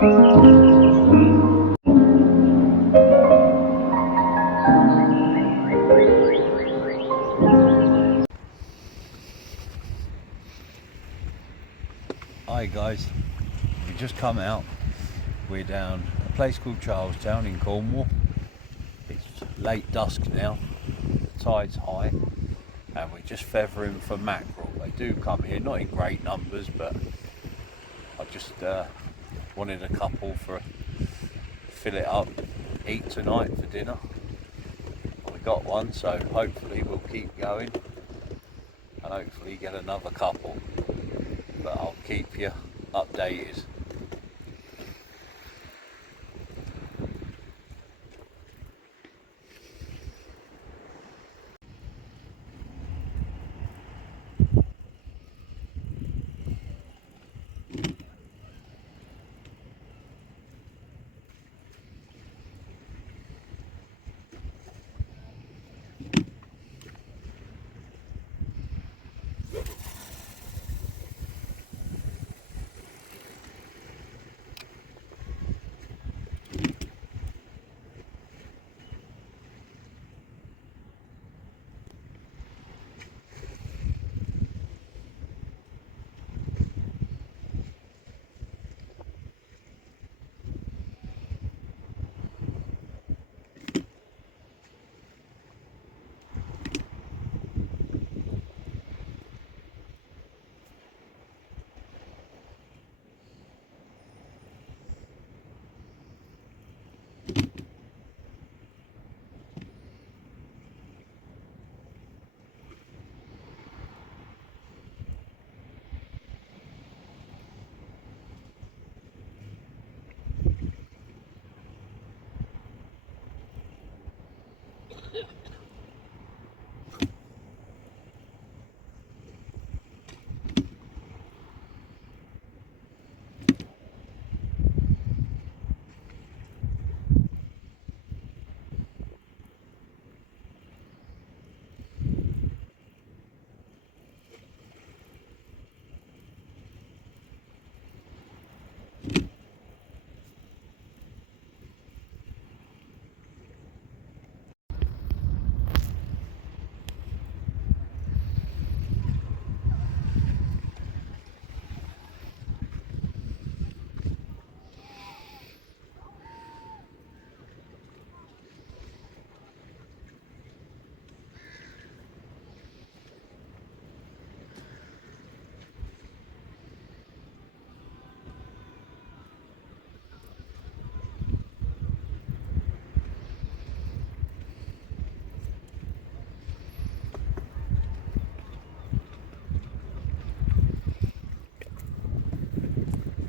Hi guys, we just come out. We're down a place called Charlestown in Cornwall. It's late dusk now, the tide's high, and we're just feathering for mackerel. They do come here, not in great numbers, but I just wanted a couple for fillet up, eat tonight for dinner. We got one, so hopefully we'll keep going and hopefully get another couple, but I'll keep you updated.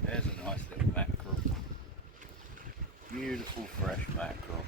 There's a nice little mackerel. Beautiful fresh mackerel.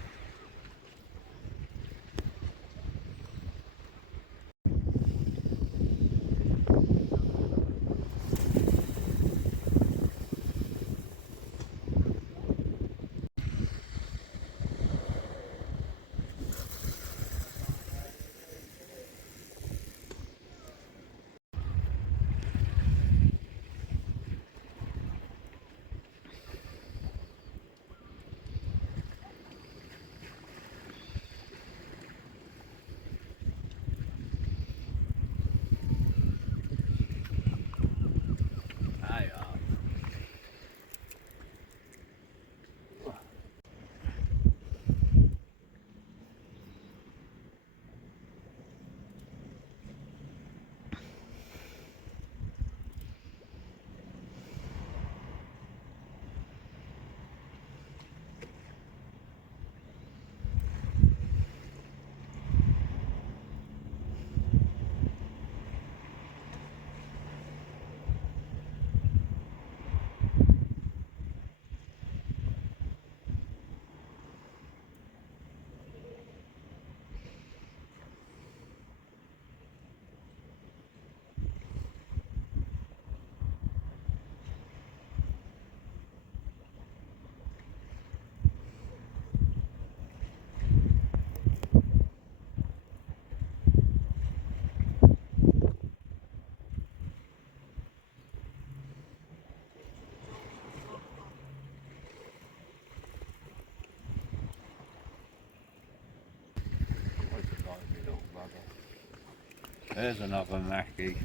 There's another mackie.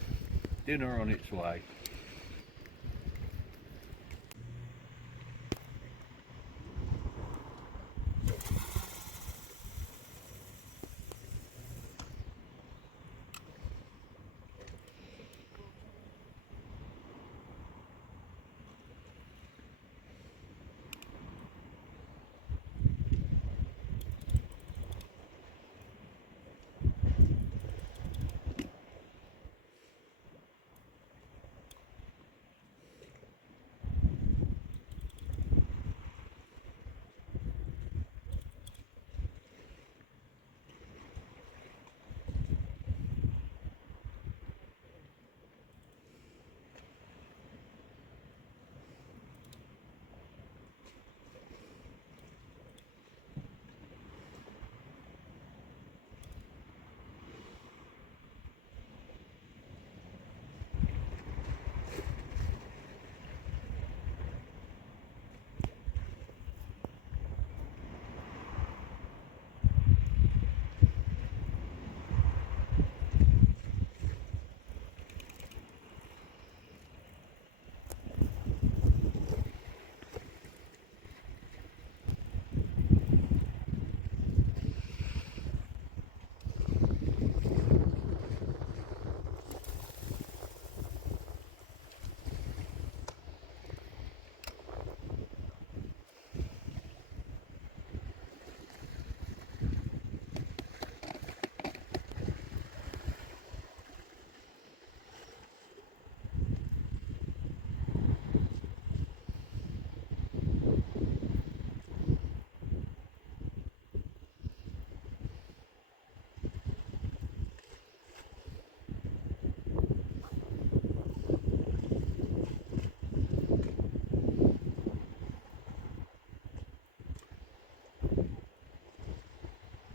Dinner on its way.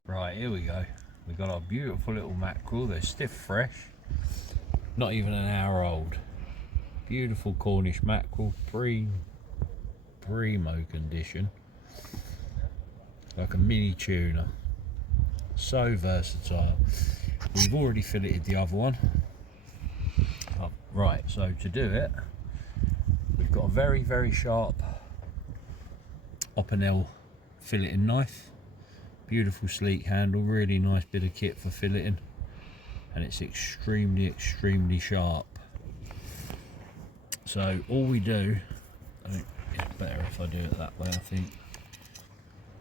Right, here we go. We got our beautiful little mackerel. They're stiff fresh, not even an hour old. Beautiful Cornish mackerel, primo condition, like a mini tuna. So versatile. We've already filleted the other one. Oh, right, so to do it, we've got a very sharp Opinel filleting knife. Beautiful sleek handle, really nice bit of kit for filleting, and it's extremely sharp. So all we do, I think it's better if I do it that way, I think.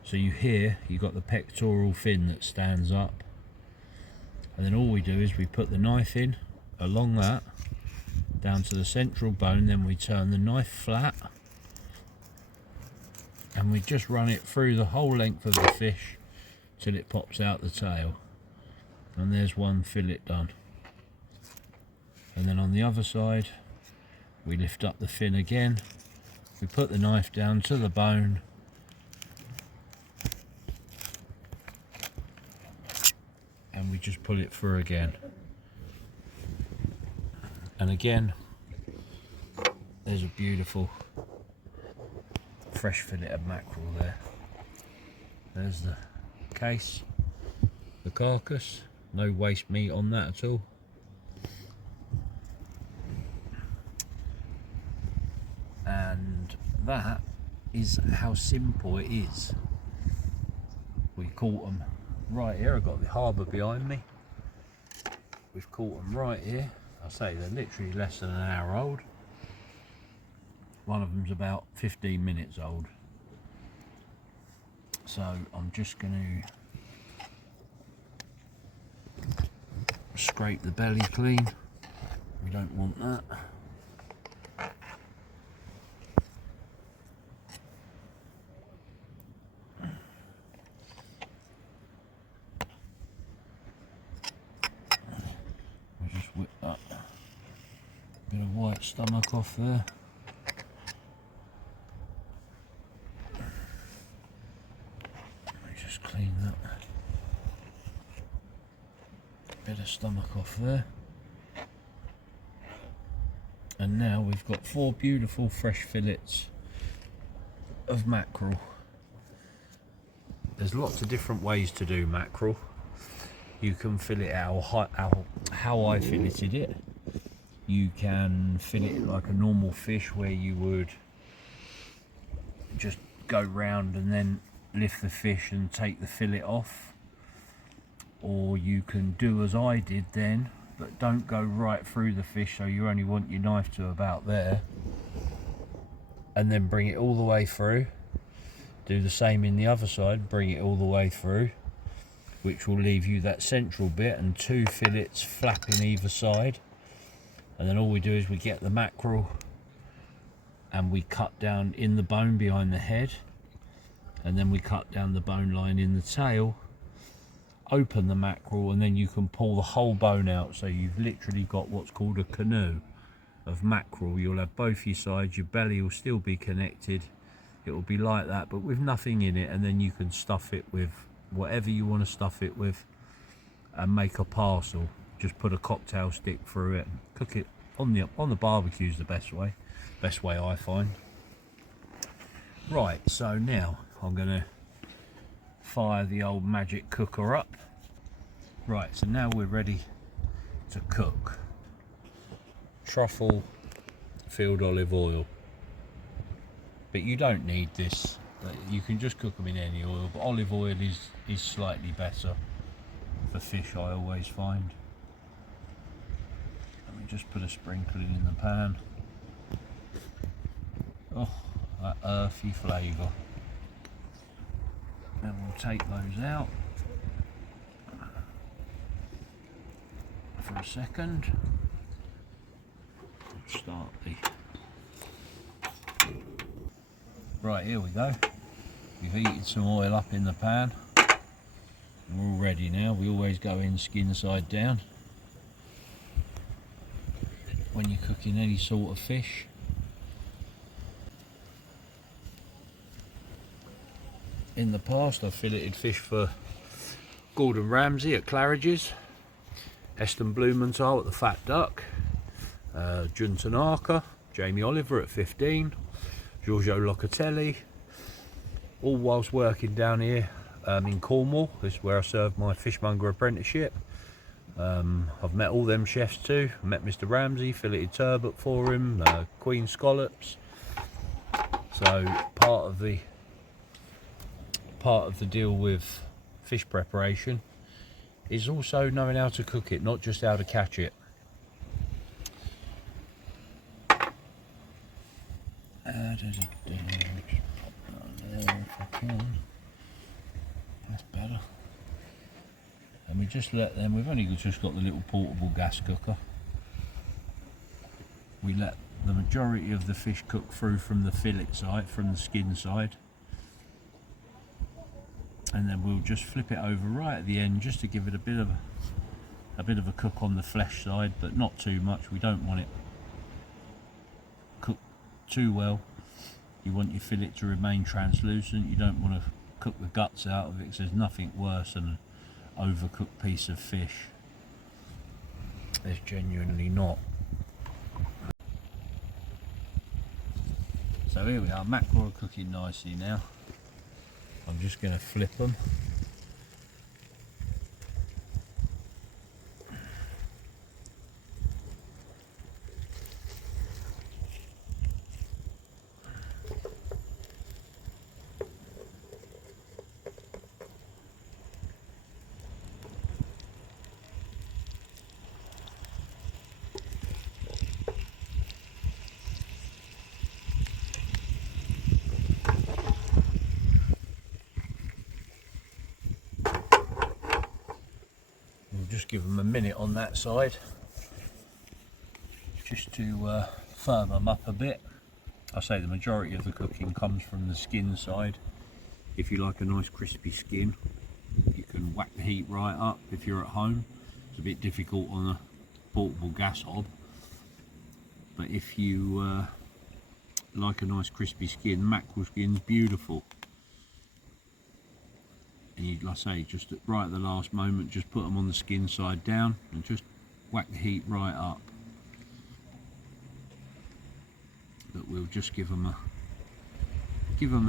So you've got the pectoral fin that stands up, and then all we do is we put the knife in along that down to the central bone, then we turn the knife flat and we just run it through the whole length of the fish till it pops out the tail, and there's one fillet done. And then on the other side we lift up the fin again, we put the knife down to the bone, and we just pull it through again. And again, there's a beautiful fresh fillet of mackerel there. There's the case, the carcass, no waste meat on that at all. And that is how simple it is. We caught them right here. I've got the harbour behind me. We've caught them right here. I say they're literally less than an hour old. One of them's about 15 minutes old. So I'm just going to scrape the belly clean. We don't want that. I'll just whip that bit of white stomach off there. Clean that bit of stomach off there, and now we've got 4 beautiful fresh fillets of mackerel. There's lots of different ways to do mackerel. you can fillet it how I filleted it. You can fillet it like a normal fish, where you would just go round and then lift the fish and take the fillet off, or you can do as I did then, but don't go right through the fish, so you only want your knife to about there, and then bring it all the way through. Do the same in the other side, bring it all the way through, which will leave you that central bit and 2 fillets flapping either side. And then all we do is we get the mackerel and we cut down in the bone behind the head, and then we cut down the bone line in the tail, open the mackerel, and then you can pull the whole bone out, so you've literally got what's called a canoe of mackerel. You'll have both your sides, your belly will still be connected, it will be like that but with nothing in it, and then you can stuff it with whatever you want to stuff it with and make a parcel. Just put a cocktail stick through it and cook it on the barbecue is the best way I find. Right, so now I'm gonna fire the old magic cooker up. Right, so now we're ready to cook. Truffle filled olive oil, but you don't need this. You can just cook them in any oil, but olive oil is slightly better for fish, I always find. Let me just put a sprinkling in the pan. Oh, that earthy flavour. Then we'll take those out for a second. Start the... Right, here we go. We've heated some oil up in the pan. We're all ready now. We always go in skin side down when you're cooking any sort of fish. In the past I've filleted fish for Gordon Ramsay at Claridge's, Heston Blumenthal at the Fat Duck, Jun Tanaka, Jamie Oliver at 15, Giorgio Locatelli, all whilst working down here in Cornwall. This is where I served my fishmonger apprenticeship. I've met all them chefs too. I met Mr. Ramsay, filleted turbot for him, Queen scallops. So part of the deal with fish preparation is also knowing how to cook it, not just how to catch it. Just pop that there if I can. That's better. And we just let them, we've only just got the little portable gas cooker. We let the majority of the fish cook through from the fillet side, from the skin side. And then we'll just flip it over right at the end, just to give it a bit of a cook on the flesh side, but not too much. We don't want it cooked too well. You want your fillet to remain translucent. You don't want to cook the guts out of it, because there's nothing worse than an overcooked piece of fish. There's genuinely not. So here we are, mackerel are cooking nicely now. I'm just going to flip them. Just give them a minute on that side, just to firm them up a bit. I say the majority of the cooking comes from the skin side. If you like a nice crispy skin, you can whack the heat right up if you're at home. It's a bit difficult on a portable gas hob, but if you like a nice crispy skin, mackerel skin's beautiful. And you, like I say, just right at the last moment, just put them on the skin side down and just whack the heat right up. But we'll just give them a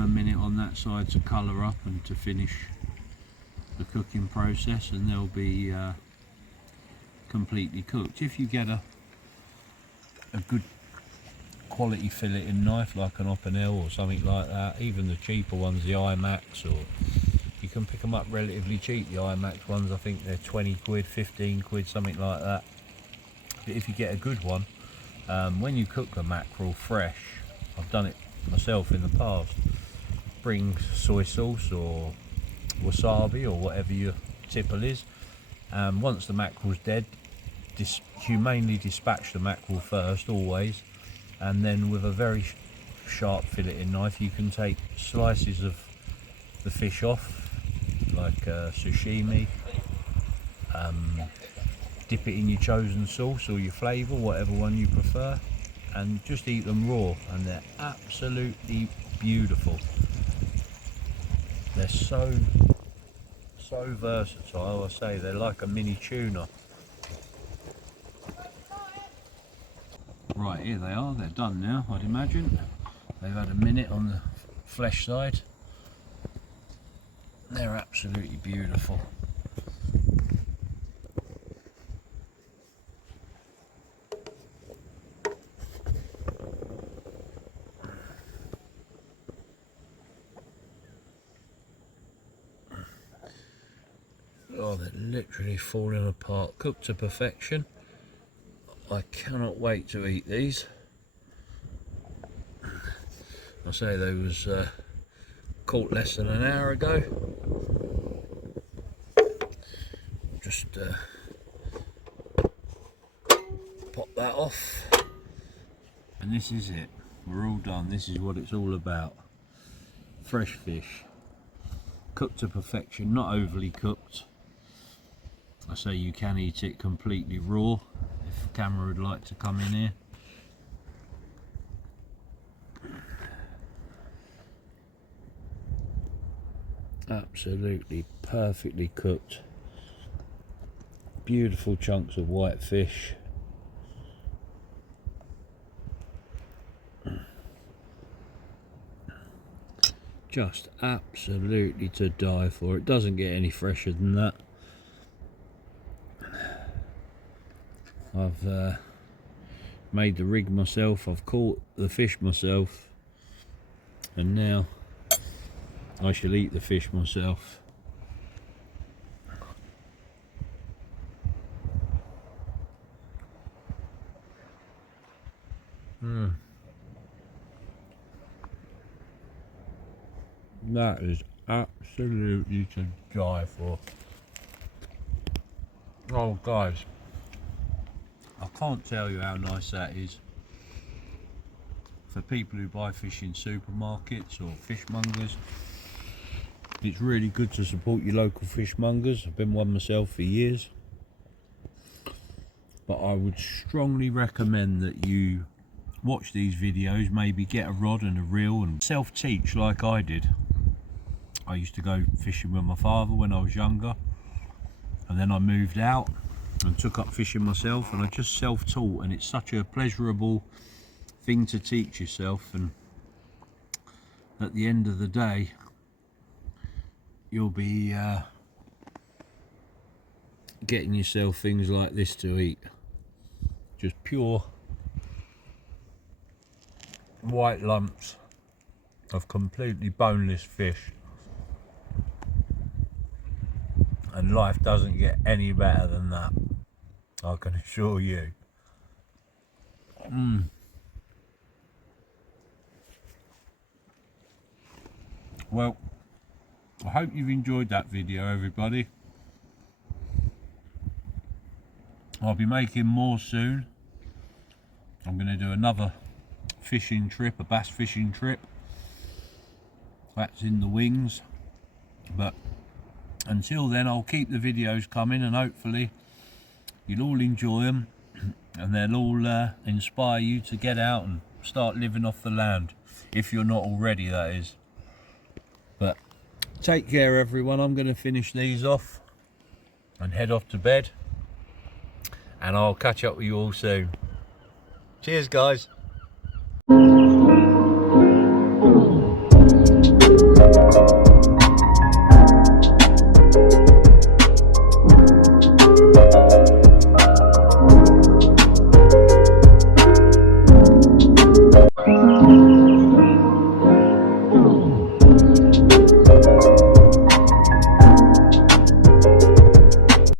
minute on that side to colour up and to finish the cooking process and they'll be completely cooked. If you get a good quality filleting knife like an Opinel or something like that, even the cheaper ones, the IMAX, or you can pick them up relatively cheap. The IMAX ones, I think they're 20 quid, 15 quid, something like that. But if you get a good one, when you cook the mackerel fresh, I've done it myself in the past, bring soy sauce or wasabi or whatever your tipple is, and once the mackerel's dead, humanely dispatch the mackerel first always, and then with a very sharp filleting knife you can take slices of the fish off, like sashimi, dip it in your chosen sauce or your flavour, whatever one you prefer, and just eat them raw, and they're absolutely beautiful. They're so versatile. I say they're like a mini tuna. Right, here they are, they're done now, I'd imagine. They've had a minute on the flesh side. They're absolutely beautiful. Oh, they're literally falling apart, cooked to perfection. I cannot wait to eat these. I say they was caught less than an hour ago. Just pop that off, and this is it. We're all done. This is what it's all about. Fresh fish, cooked to perfection, not overly cooked. I say you can eat it completely raw if the camera would like to come in here. Absolutely perfectly cooked. Beautiful chunks of white fish. Just absolutely to die for. It doesn't get any fresher than that. I've made the rig myself, I've caught the fish myself, and now I shall eat the fish myself. That is absolutely to die for. Oh guys, I can't tell you how nice that is. For people who buy fish in supermarkets or fishmongers, it's really good to support your local fishmongers. I've been one myself for years. But I would strongly recommend that you watch these videos, maybe get a rod and a reel and self-teach like I did. I used to go fishing with my father when I was younger, and then I moved out and took up fishing myself, and I just self-taught, and it's such a pleasurable thing to teach yourself, and at the end of the day you'll be getting yourself things like this to eat. Just pure white lumps of completely boneless fish, and life doesn't get any better than that, I can assure you. Well, I hope you've enjoyed that video, everybody. I'll be making more soon. I'm going to do another fishing trip, a bass fishing trip. That's in the wings. But until then, I'll keep the videos coming, and hopefully you'll all enjoy them, and they'll all inspire you to get out and start living off the land, if you're not already, that is. But take care, everyone. I'm going to finish these off and head off to bed, and I'll catch up with you all soon. Cheers, guys.